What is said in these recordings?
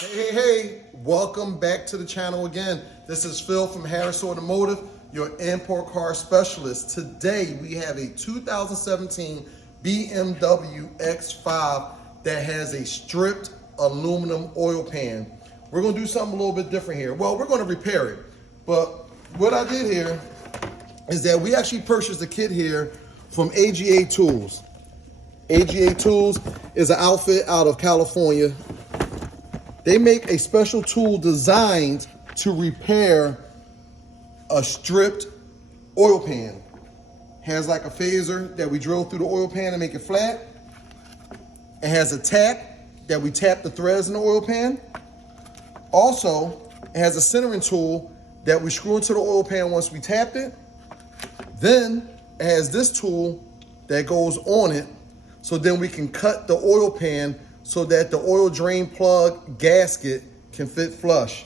Hey, welcome back to the channel again. This is Phil from Harris Automotive, your import car specialist. Today we have a 2017 BMW X5 that has a stripped aluminum oil pan. We're gonna do something a little bit different here. Well, we're gonna repair it, but what I did here is that we actually purchased a kit here from AGA Tools. AGA Tools is an outfit out of California. They make a special tool designed to repair a stripped oil pan. Has like a phaser that we drill through the oil pan and make it flat. It has a tack that we tap the threads in the oil pan. Also, it has a centering tool that we screw into the oil pan once we tapped it. Then it has this tool that goes on it, so then we can cut the oil pan so that the oil drain plug gasket can fit flush.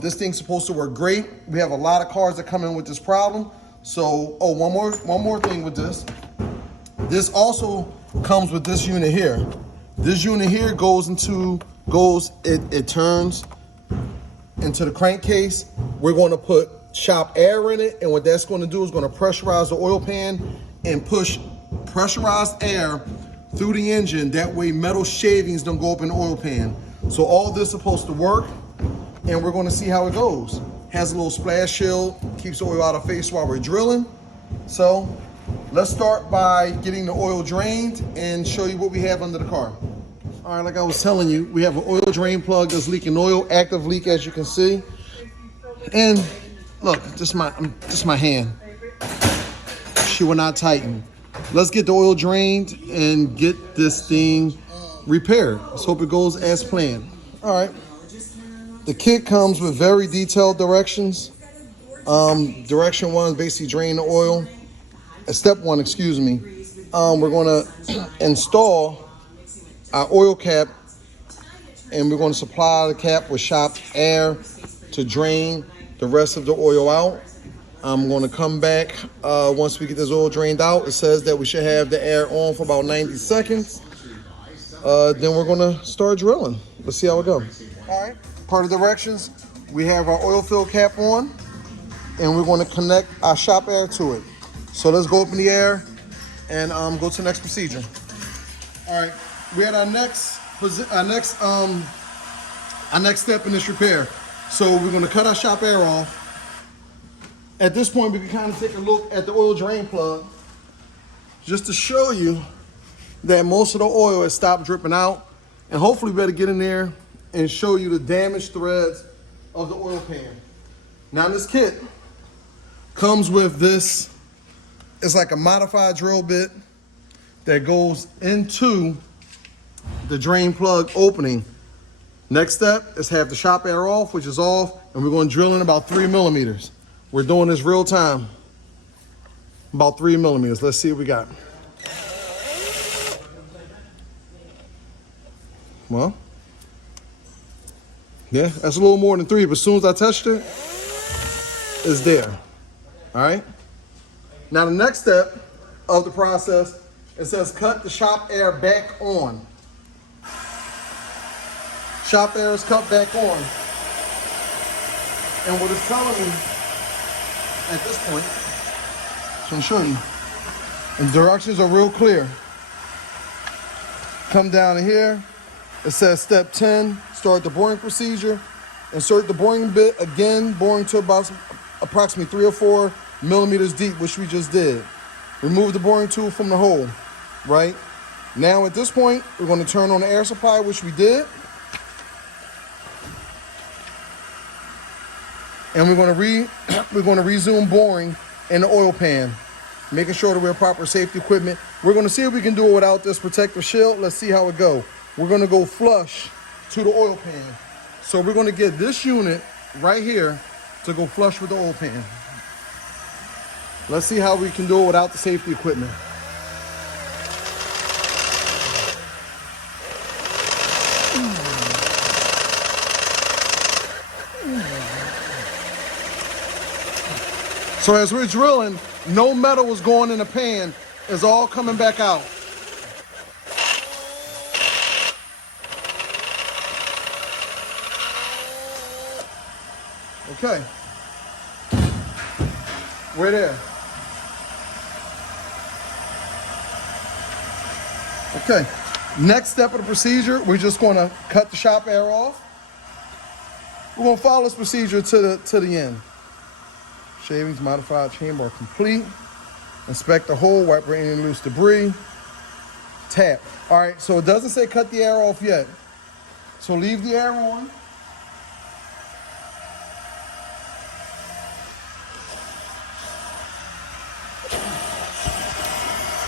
This thing's supposed to work great. We have a lot of cars that come in with this problem. So, one more thing with this. This also comes with this unit here. This unit here it turns into the crankcase. We're going to put shop air in it, and what that's going to do is going to pressurize the oil pan and push pressurized air through the engine. That way metal shavings don't go up in the oil pan. So all this is supposed to work, and we're going to see how it goes. Has a little splash shield, keeps the oil out of face while we're drilling. So let's start by getting the oil drained and show you what we have under the car. All right, like I was telling you, we have an oil drain plug that's leaking oil, active leak as you can see. And look, just my hand. She will not tighten. Let's get the oil drained and get this thing repaired. Let's hope it goes as planned. All right. The kit comes with very detailed directions. Direction one is basically drain the oil. Step one, excuse me. We're going to install our oil cap, and we're going to supply the cap with shop air to drain the rest of the oil out. I'm going to come back once we get this oil drained out. It says that we should have the air on for about 90 seconds. Then we're going to start drilling. Let's see how it goes. All right, part of the directions, we have our oil fill cap on, and we're going to connect our shop air to it. So let's go up in the air and go to the next procedure. All right, we're at our next step in this repair. So we're going to cut our shop air off. At this point, we can kind of take a look at the oil drain plug just to show you that most of the oil has stopped dripping out. And hopefully we better get in there and show you the damaged threads of the oil pan. Now this kit comes with this, it's like a modified drill bit that goes into the drain plug opening. Next step is have the shop air off, which is off, and we're going to drill in about 3 millimeters. We're doing this real time, about 3 millimeters. Let's see what we got. Well, yeah, that's a little more than 3, but as soon as I touched it, it's there. All right. Now the next step of the process, it says cut the shop air back on. Shop air is cut back on. And what it's telling me at this point, so I'm showing you, and directions are real clear. Come down to here, it says step 10, start the boring procedure. Insert the boring bit, again, boring to about approximately 3 or 4 millimeters deep, which we just did. Remove the boring tool from the hole, right? Now at this point, we're going to turn on the air supply, which we did. And we're going to resume boring in the oil pan, making sure that we have proper safety equipment. We're going to see if we can do it without this protective shield. Let's see how it goes. We're going to go flush to the oil pan. So we're going to get this unit right here to go flush with the oil pan. Let's see how we can do it without the safety equipment. So as we're drilling, no metal was going in the pan. It's all coming back out. Okay. We're there. Okay. Next step of the procedure, we're just going to cut the shop air off. We're going to follow this procedure to the end. Shavings, modified chamber are complete. Inspect the hole, wipe any loose debris. Tap. All right, so it doesn't say cut the air off yet. So leave the air on.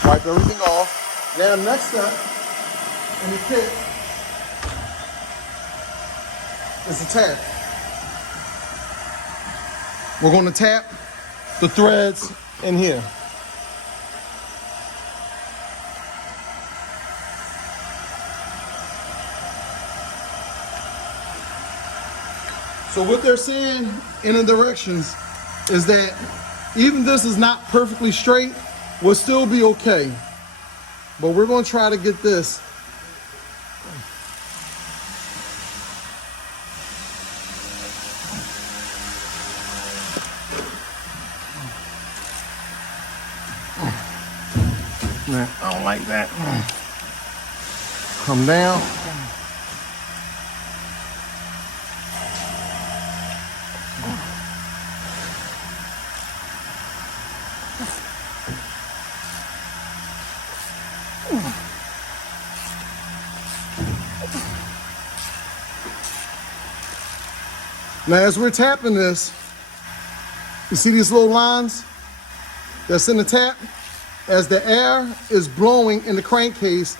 Wipe everything off. Now the next step in the kit is the tap. We're going to tap the threads in here. So what they're saying in the directions is that even this is not perfectly straight, we'll still be okay. But we're going to try to get this I don't like that. Come down. Now, as we're tapping this, you see these little lines that's in the tap? As the air is blowing in the crankcase,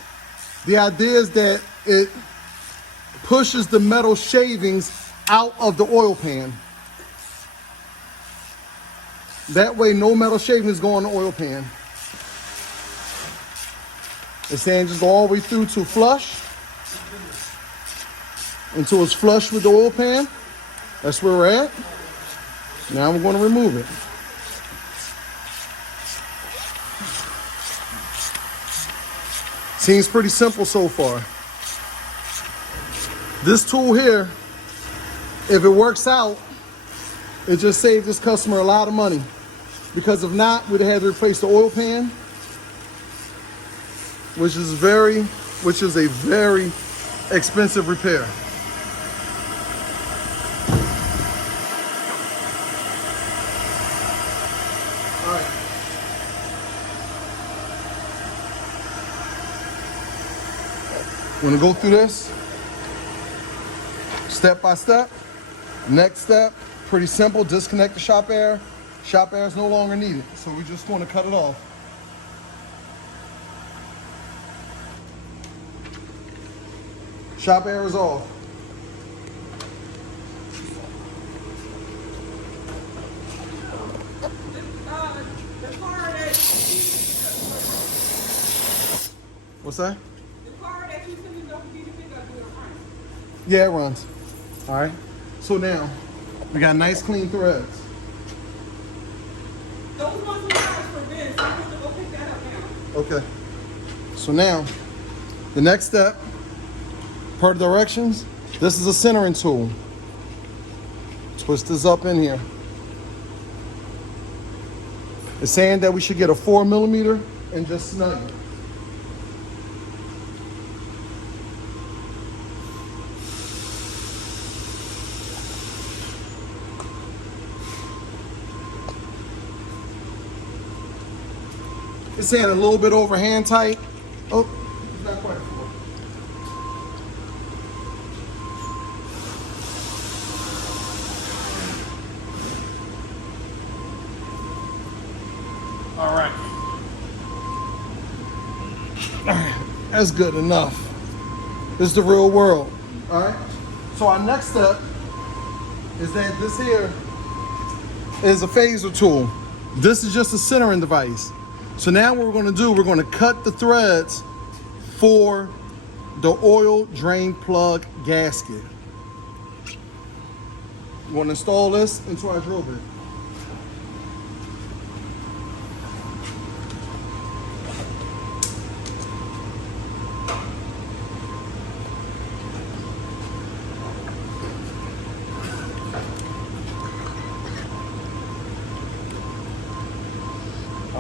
the idea is that it pushes the metal shavings out of the oil pan. That way, no metal shavings go in the oil pan. It's saying just go all the way through to flush, until it's flush with the oil pan. That's where we're at. Now we're going to remove it. Seems pretty simple so far. This tool here, if it works out, it just saved this customer a lot of money. Because if not, we'd have had to replace the oil pan, which is a very expensive repair. All right. We're gonna go through this step by step. Next step, pretty simple, disconnect the shop air. Shop air is no longer needed, so we're just going to cut it off. Shop air is off. What's that? Yeah, it runs. All right. So now we got nice clean threads. Those ones we got for this. I'm going to go pick that up now. Okay. So now the next step, per directions, this is a centering tool. Twist this up in here. It's saying that we should get a 4mm and just snug it. It's saying a little bit over hand tight. Oh, it's not quite full. All right. All right, that's good enough. This is the real world. All right. So our next step is that this here is a phaser tool. This is just a centering device. So now what we're going to do, we're going to cut the threads for the oil drain plug gasket. We're going to install this into our drill bit.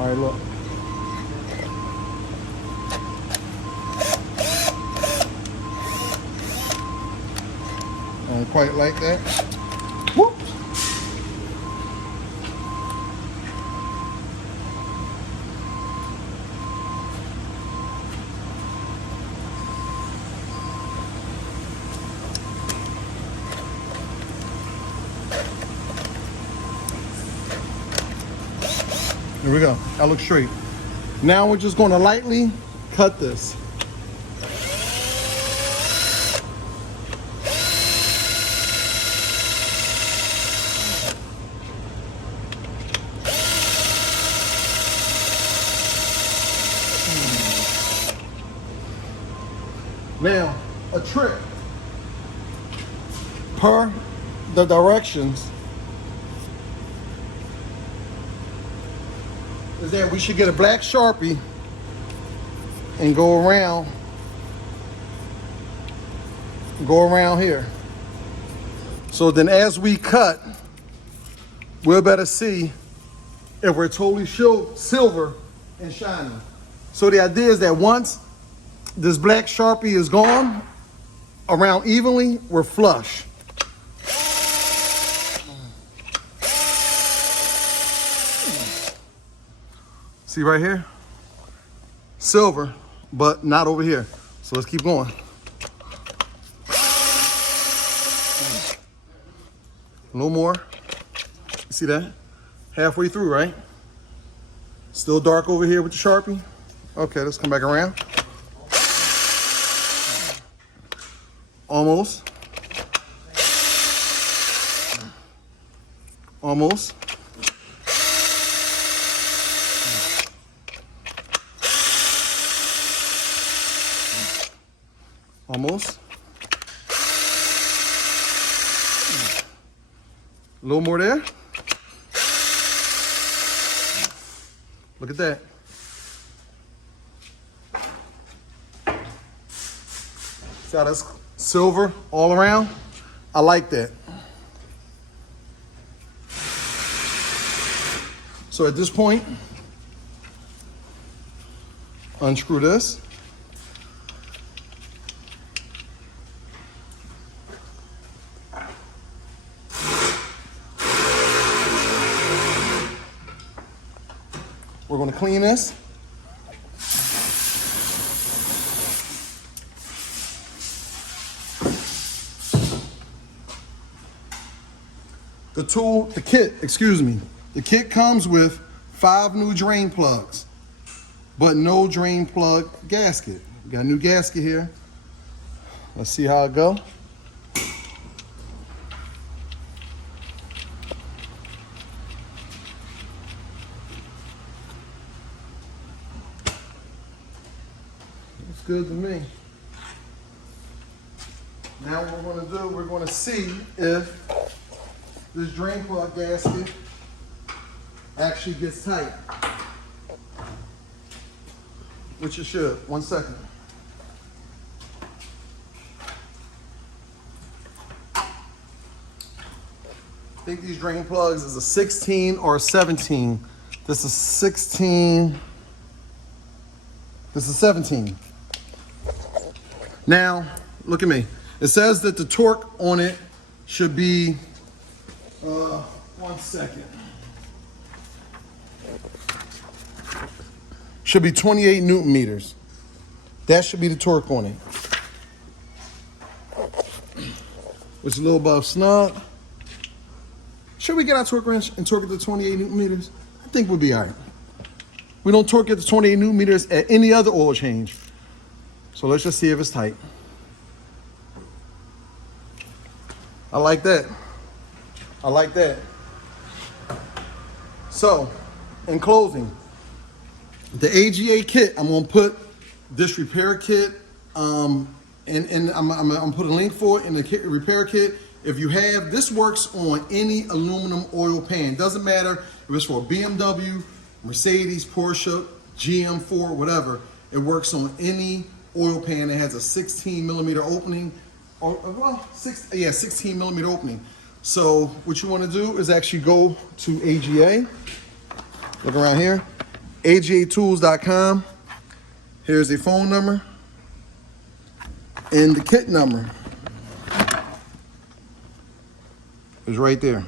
right, look. I don't quite like that. Whoop. Here we go. That looks straight. Now we're just going to lightly cut this. Now, a trick per the directions is that we should get a black Sharpie and go around here. So then as we cut, we'll better see if we're totally silver and shiny. So the idea is that once this black Sharpie is gone around evenly, we're flush. See right here? Silver, but not over here. So let's keep going. A little more. You see that? Halfway through, right? Still dark over here with the Sharpie. Okay, let's come back around. Almost. Almost. Almost. A little more there. Look at that. See how that's silver all around? I like that. So at this point, unscrew this. We're going to clean this. The kit comes with 5 new drain plugs, but no drain plug gasket. We got a new gasket here. Let's see how it go. Looks good to me. Now what we're going to do, we're going to see if this drain plug gasket actually gets tight, which it should. 1 second. I think these drain plugs is a 16 or a 17. This is 16. This is 17. Now, look at me. It says that the torque on it should be 1 second. Should be 28 Newton meters. That should be the torque on it. Which is a little above snug. Should we get our torque wrench and torque it to 28 Newton meters? I think we'll be all right. We don't torque it to 28 Newton meters at any other oil change. So let's just see if it's tight. I like that. I like that. So, in closing, the AGA kit, I'm gonna put this repair kit, and I'm put a link for it in the kit, repair kit. If you have, this works on any aluminum oil pan. Doesn't matter if it's for a BMW, Mercedes, Porsche, GM, Ford, whatever. It works on any oil pan that has a 16 millimeter opening, or well, 16 millimeter opening. So what you want to do is actually go to AGA. Look around here. ajtools.com. Here's the phone number and the kit number is right there.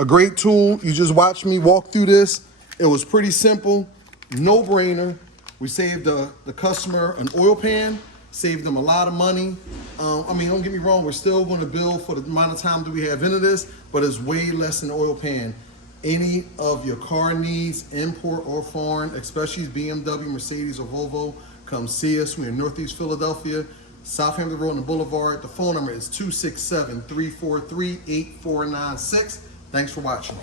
A great tool. You just watched me walk through this. It was pretty simple, no brainer. We saved the customer an oil pan, saved them a lot of money. I mean, don't get me wrong, we're still going to bill for the amount of time that we have into this, but it's way less than oil pan. Any of your car needs, import or foreign, especially BMW, Mercedes, or Volvo, come see us. We're in Northeast Philadelphia, Southampton Road and Boulevard. The phone number is 267-343-8496. Thanks for watching.